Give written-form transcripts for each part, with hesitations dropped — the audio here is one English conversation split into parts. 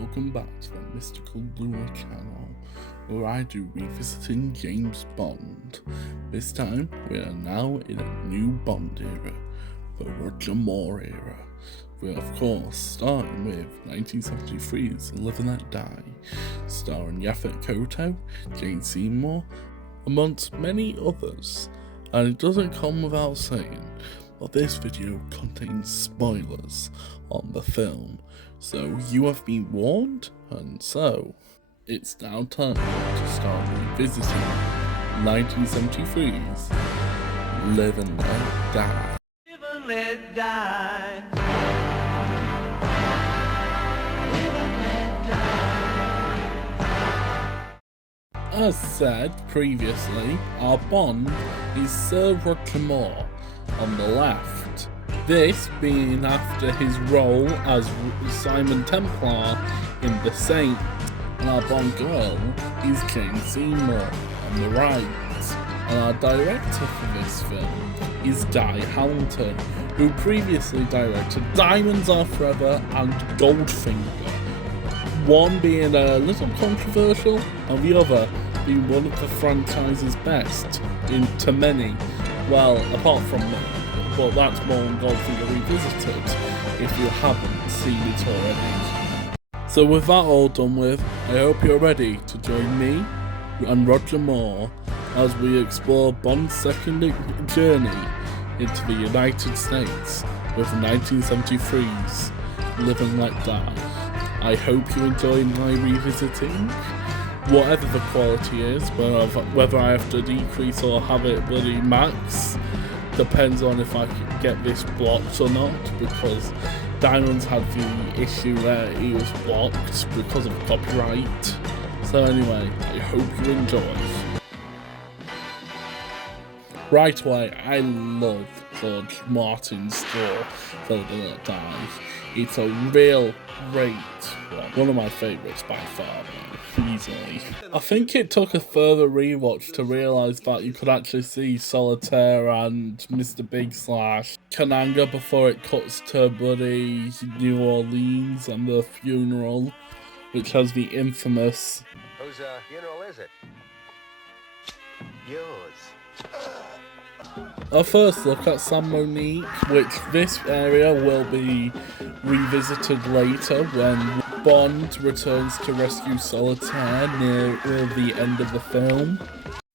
welcome back to the Mystical Luna channel, where I do revisiting James Bond. This time, we are now in a new Bond era, the Roger Moore era. We're of course starting with 1973's Live and Let Die, starring Yaphet Kotto, Jane Seymour, amongst many others. And it doesn't come without saying, but this video contains spoilers on the film, so you have been warned, and so it's now time to start revisiting 1973's Live and Let Die. Live and let die. Live and let die. As said previously, our Bond is Sir Roger Moore on the left. This being after his role as Simon Templar in The Saint, and our Bond girl is Jane Seymour on the right. And our director for this film is Guy Hamilton, who previously directed Diamonds Are Forever and Goldfinger, one being a little controversial and the other being one of the franchise's best to many. Well, apart from me, but that's more on Goldfinger Revisited if you haven't seen it already. So with that all done with, I hope you're ready to join me and Roger Moore as we explore Bond's second journey into the United States with 1973's Live and Let Die. I hope you enjoy my revisiting, whatever the quality is, whether I have to decrease or have it bloody max. Depends on if I can get this blocked or not, because Diamonds had the issue where he was blocked because of copyright. So anyway, I hope you enjoy. Right away, I love George Martin's score for Live and Let Die. It's a real great one of my favourites by far, easily. I think it took a further rewatch to realise that you could actually see Solitaire and Mr. Big Slash Kananga before it cuts to bloody New Orleans and the funeral, which has the infamous... Whose funeral is it? Yours. A first look at San Monique, which this area will be revisited later when Bond returns to rescue Solitaire near the end of the film.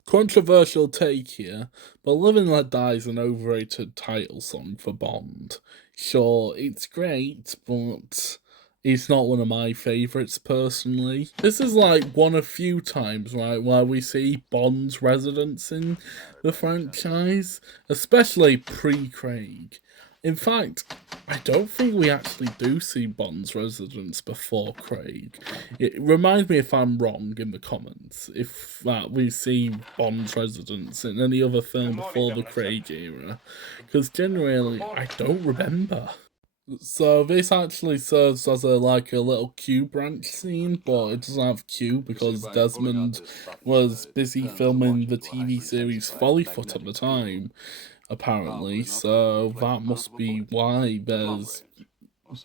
Controversial take here, but Live and Let Die is an overrated title song for Bond. Sure, it's great, but it's not one of my favourites personally. This is like one of few times, right, where we see Bond's residence in the franchise, especially pre-Craig. In fact, I don't think we actually do see Bond's residence before Craig. It reminds me if I'm wrong in the comments, if we see Bond's residence in any other film before the Craig era, because generally I don't remember. So this actually serves as a little Q branch scene, but it doesn't have Q because Desmond was busy filming the TV series Follyfoot at the time, apparently, so that must be why there's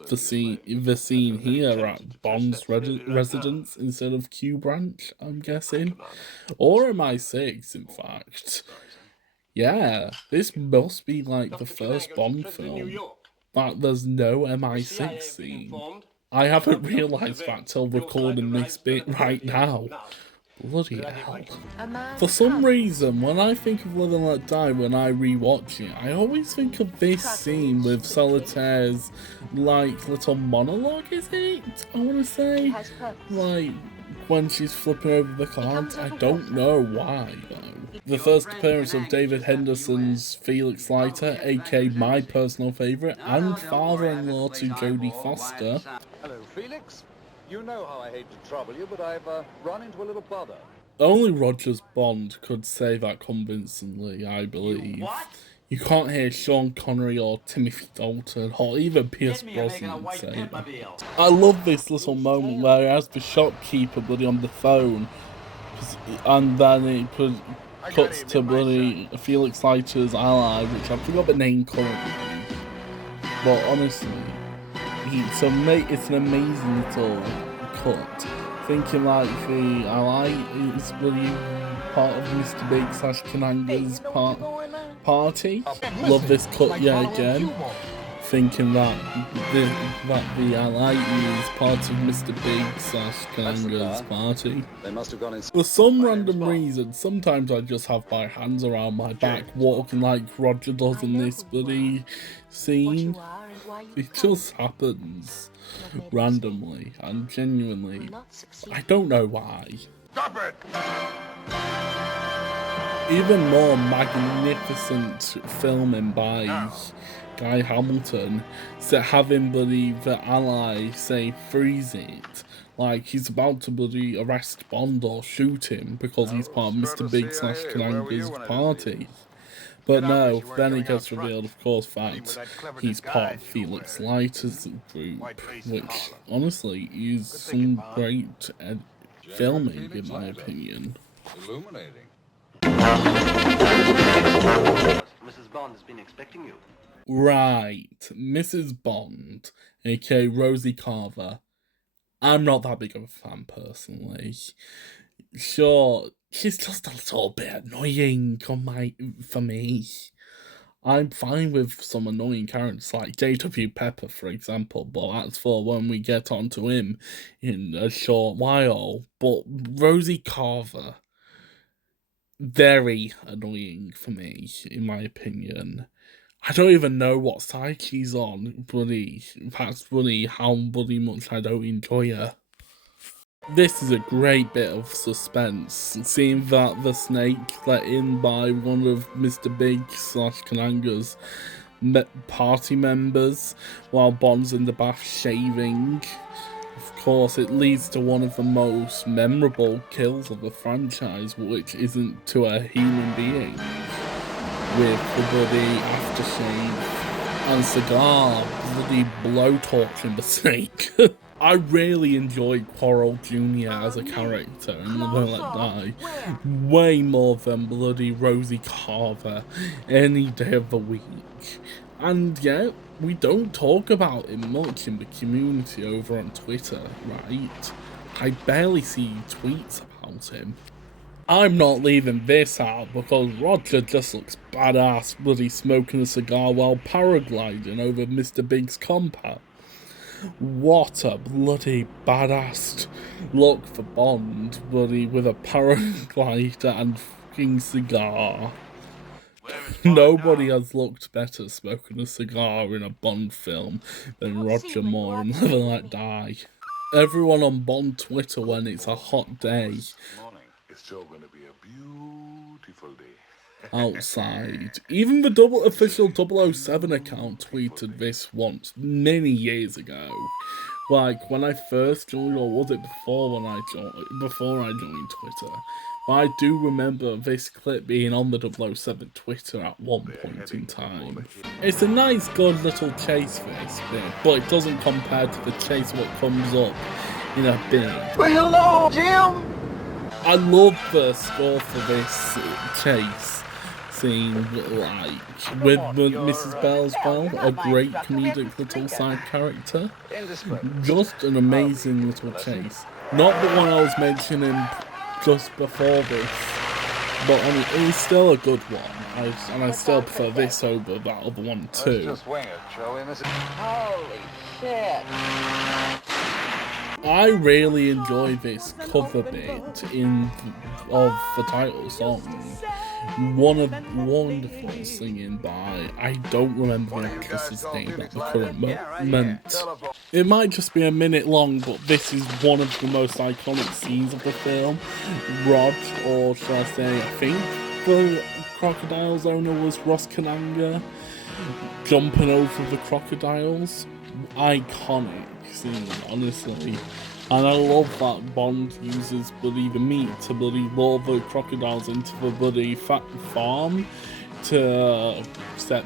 the scene here at Bond's residence instead of Q branch, I'm guessing. Or MI6, in fact. Yeah, this must be like the first Bond film but there's no MI6 scene. I haven't realised that till recording this bit right now. Bloody hell. For some reason, when I think of Live and Let Die, when I rewatch it, I always think of this scene with Solitaire's, little monologue, is it? I want to say, when she's flipping over the cards. I don't know why, though. The first appearance of David Henderson's Felix Leiter, aka my personal favourite, and father-in-law to Jodie Foster. Hello, Felix. You know how I hate to trouble you, but I've run into a little bother. Only Roger's Bond could say that convincingly, I believe. You can't hear Sean Connery or Timothy Dalton or even Pierce Brosnan say that. I love this little moment where he has the shopkeeper bloody on the phone, and then it cuts to bloody Felix Leiter's ally, which I forgot the name currently. But honestly, it's an amazing little cut, thinking like the ally is really part of Mr. Big / Kananga's party. Love this cut yet again. Thinking that the ally is part of Mr. Big / Kananga's party. They must have gone in. For some random reason, sometimes I just have my hands around my back, walking like Roger does in this bloody scene. It just happens randomly and genuinely. I don't know why. Stop it! Even more magnificent filming by Guy Hamilton, so having the ally say freeze it, like he's about to bloody arrest Bond or shoot him because he's part of Mr. Big / Kananga's party. But no, then it gets revealed, of course, that he's part of Felix Leiter's group, which honestly is some great filming in my opinion. Illuminating. Mrs. Bond has been expecting you. Right, Mrs. Bond, aka Rosie Carver. I'm not that big of a fan personally. Sure, she's just a little bit annoying for me. I'm fine with some annoying characters like J.W. Pepper, for example, but that's for when we get onto him in a short while. But Rosie Carver, very annoying for me, in my opinion. I don't even know what side she's on, bloody. That's bloody how bloody much I don't enjoy her. This is a great bit of suspense, seeing that the snake let in by one of Mr. Big / Kananga's party members while Bond's in the bath shaving. Of course, it leads to one of the most memorable kills of the franchise, which isn't to a human being, with the bloody aftershave and cigar bloody blowtorching the snake. I really enjoyed Quarrel Jr. as a character in Live and Let Die, way more than bloody Rosie Carver any day of the week. And yet, we don't talk about him much in the community over on Twitter, right? I barely see tweets about him. I'm not leaving this out because Roger just looks badass bloody smoking a cigar while paragliding over Mr. Big's compound. What a bloody badass look for Bond, bloody with a paraglider and fucking cigar. Nobody has looked better smoking a cigar in a Bond film than Roger Moore in Live and Let Die. Everyone on Bond Twitter when it's a hot day It's still going to be a beautiful day. outside. Even the official 007 account tweeted this once, many years ago. Like, when I first joined, or was it before I joined Twitter? But I do remember this clip being on the 007 Twitter at one point in time. It's a nice, good little chase this bit, but it doesn't compare to the chase what comes up in a bit. Well, hello, Jim. I love the score for this chase scene, like, with Mrs. Bell as well, a great comedic little side character. Just an amazing little chase. Not the one I was mentioning just before this, but it's still a good one, and I still prefer this over that other one too. Just wing it, shall we, Mrs. Holy shit. I really enjoy this cover bit of the title song. Wonderful singing by, I don't remember the actress's name at the current moment. It might just be a minute long, but this is one of the most iconic scenes of the film. Rog, or shall I say, I think the crocodile's owner was Ross Kananga, jumping over the crocodiles. Iconic scene, honestly. And I love that Bond uses bloody the meat to bloody lure the crocodiles into the bloody farm to set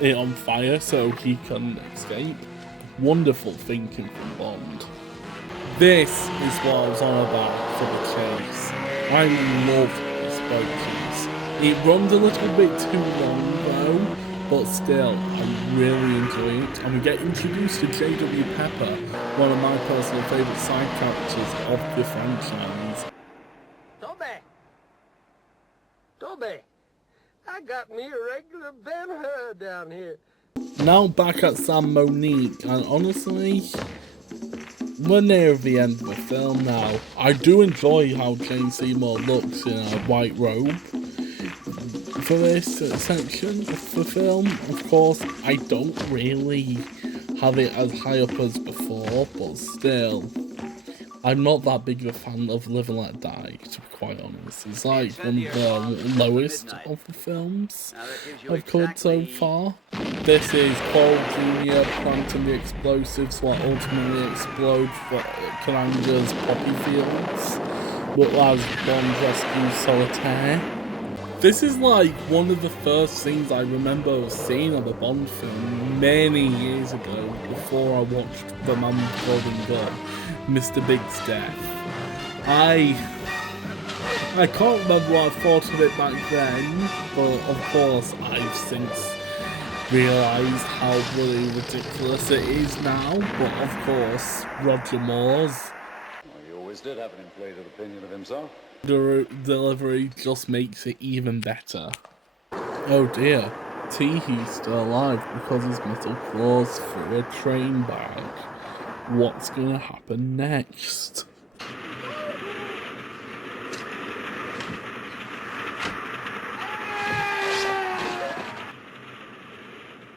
it on fire so he can escape. Wonderful thinking from Bond. This is what I was on about for the chase. I love this boat chase. It runs a little bit too long though, but still, I really enjoy it. And we get introduced to J.W. Pepper, one of my personal favourite side characters of the franchise. Toby, I got me a regular Ben-Hur down here. Now back at San Monique, and honestly, we're near the end of the film now. I do enjoy how Jane Seymour looks in a white robe for this section of the film. Of course, I don't really have it as high up as before, but still, I'm not that big of a fan of Live and Let Die, to be quite honest. It's like one of the lowest of the films I've covered so far. This is Paul Jr. planting the explosives what ultimately explode Kananga's poppy fields, but as Bond rescues Solitaire. This is like one of the first scenes I remember seeing of a Bond film many years ago, before I watched The Man with the Golden Gun, Mr. Big's death. I can't remember what I thought of it back then, but of course I've since realised how bloody ridiculous it is now. But of course, Roger Moore's He always did have an inflated opinion of himself. delivery just makes it even better. Oh dear, Teehee's still alive because his metal claws through a train bag. What's gonna happen next?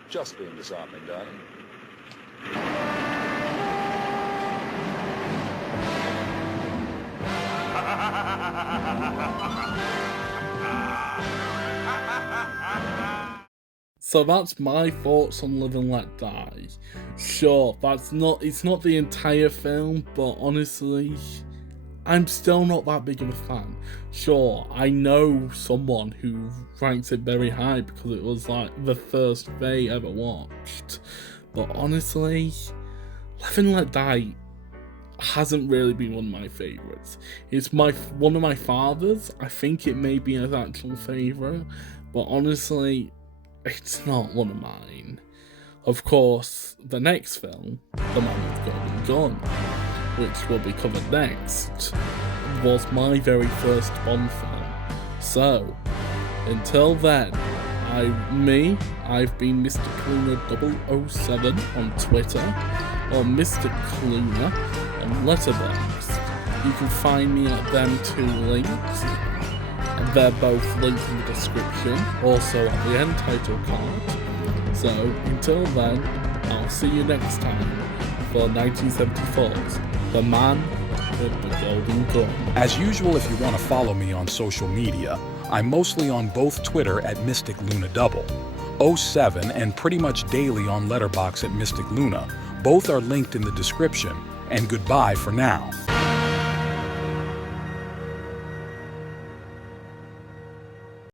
Just being disarming, darling. So that's my thoughts on Live and Let Die. Sure, it's not the entire film, but honestly, I'm still not that big of a fan. Sure, I know someone who ranks it very high because it was like the first they ever watched. But honestly, Live and Let Die hasn't really been one of my favourites. It's one of my father's. I think it may be his actual favourite, but honestly, it's not one of mine. Of course, the next film, The Man with the Golden Gun, which will be covered next, was my very first Bond film. So, until then, I've been Mr. Cluner 007 on Twitter, or Mr. Cluner on Letterboxd. You can find me at them two links. They're both linked in the description, also at the end title card. So, until then, I'll see you next time for 1974's The Man with the Golden Gun. As usual, if you want to follow me on social media, I'm mostly on both Twitter at Mystic Luna Double, 07, and pretty much daily on Letterboxd at Mystic Luna. Both are linked in the description, and goodbye for now.